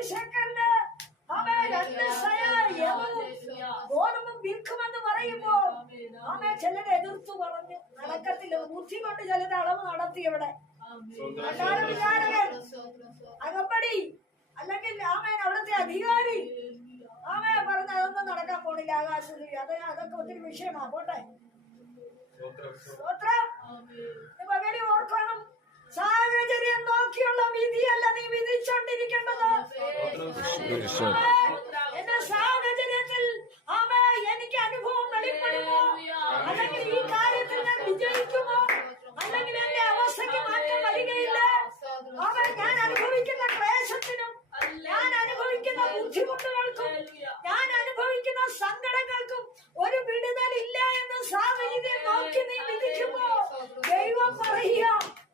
ഒരു സെക്കൻഡ് ആമേ 2 ഗോതമ്പ് വിൽക്കുമെന്ന് പറയുമ്പോ ആമേ ചിലരെ എതിർത്തു പറഞ്ഞു നടക്കത്തില്ല. ബുദ്ധി കൊണ്ട് ചിലത് അളവ് നടത്തി. ഇവിടെ വിചാരകൻ അകമ്പടി അല്ലെങ്കിൽ ആമേൻ അവിടുത്തെ അധികാരി ആമേ പറഞ്ഞ അതൊന്നും നടക്കാൻ പോണില്ല. ആകാശത്തിൽ അതൊക്കെ ഒത്തിരി വിഷയമാ. പോട്ടെ, ഓർക്കണം, സാഹചര്യം നോക്കിയുള്ള വിധിയല്ല നീ വിധിച്ചോണ്ടിരിക്കേണ്ടത്. എന്റെ സാഹചര്യത്തിൽ ആമേ എനിക്ക് അനുഭവം വെളിപ്പെടുമോ, അല്ലെങ്കിൽ ഈ കാര്യത്തിൽ ഞാൻ വിജയിക്കുമോ, അല്ലെങ്കിൽ എന്റെ അവസ്ഥയ്ക്ക് മാറ്റം വരികയില്ല. ആമേ ഞാൻ അനുഭവിക്കുന്ന ക്ലേശത്തിനും ഞാൻ അനുഭവിക്കുന്ന ബുദ്ധിമുട്ടുകൾക്കും ഞാൻ അനുഭവിക്കുന്ന സങ്കടങ്ങൾക്കും ഒരു വിടുതലില്ല എന്ന് സാഹചര്യം നോക്കി നീ വിധിക്കുമ്പോ ദൈവം പറയുക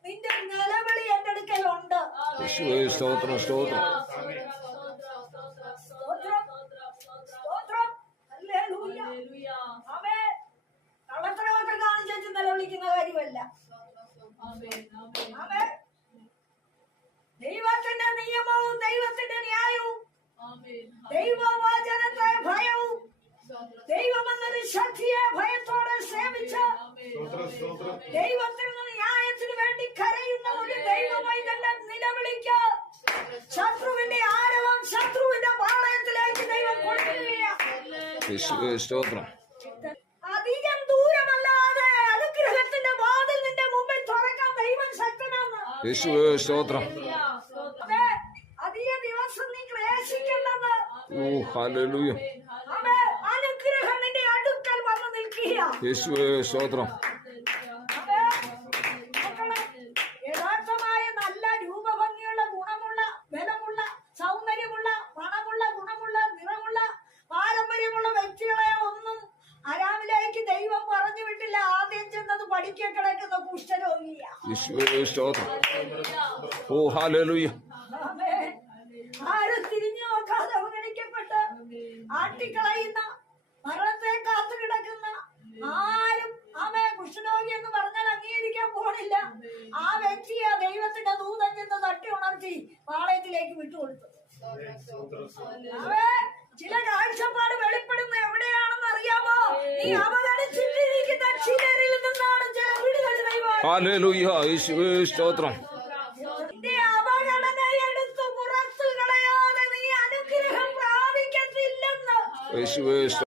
നിന്റെ നിലവിളി എന്റെ അടുക്കലുണ്ട്. സ്തോത്രം സ്തോത്രം അവേ കള്ളത്തരമൊക്കെ കാണിച്ചു നിലവിളിക്കുന്ന കാര്യമല്ല. അവേ ദൈവത്തിന്റെ നിയമവും ദൈവത്തിന്റെ ന്യായവും ദൈവവചനത്തെ ഭയവും ദൈവമെന്നൊരു ശക്തിയെ ഭയത്തോടെ സേവിച്ച് ദൈവത്തിന് ന്യായത്തിന് വേണ്ടി കരയുന്ന ഒരു ദൈവമായി തന്നെ നിലവിളിക്ക് ശത്രുവിന്റെ ആരവം ശത്രുവിന്റെ പാളയത്തിലേക്ക് ദൈവം കൊടുക്കുകയാണ്. അധികം ദൂരമല്ലാതെ അനുഗ്രഹത്തിന്റെ വാതിൽ നിന്റെ മുമ്പിൽ തുറക്കാൻ ദൈവം ശക്തനാണ്. അധിക ദിവസം നീ ക്ലേശിക്കേണ്ടത് അനുഗ്രഹം നിന്റെ അടുക്കൽ വന്ന് നിൽക്കുക. യഥാർത്ഥമായ നല്ല രൂപഭംഗിയുള്ള ഗുണമുള്ള ബലമുള്ള സൗന്ദര്യമുള്ള പണമുള്ള ഗുണമുള്ള നിറമുള്ള പാരമ്പര്യമുള്ള വ്യക്തികളെ ഒന്നും അരാമിലേക്ക് ദൈവം പറഞ്ഞു വിട്ടില്ല. ആദ്യം ചെന്നത് പഠിക്കാൻ കിടക്കുന്ന കുഷ്ഠരോഗിയാ. ആരും തിരിഞ്ഞു നോക്കാതെ അവഗണിക്കപ്പെട്ട് ആട്ടിക്കളയുന്ന മരണത്തെ കാത്തു കിടക്കുന്ന ആരും ആമേ കുഷ്ഠരോഗി എന്ന് പറഞ്ഞാൽ അംഗീകരിക്കാൻ പോണില്ല. ആ വ്യക്തിയെ ദൈവത്തിന്റെ ദൂതൻ ചെന്ന് തട്ടി ഉണർത്തി പാളയത്തിലേക്ക് വിട്ടുകൊടുത്തു. ചില കാഴ്ചപ്പാട് വെളിപ്പെടുന്ന എവിടെയാണെന്ന് അറിയാമോ? നീ അവഗണിച്ചിട്ടിരിക്കുന്ന ചിലരിൽ നിന്നാണ് ചില വിടുതൽ നിന്റെ അവഗണന എടുത്തു പുറത്തു കളയാതെ നീ അനുഗ്രഹം പ്രാപിക്കത്തില്ലെന്ന്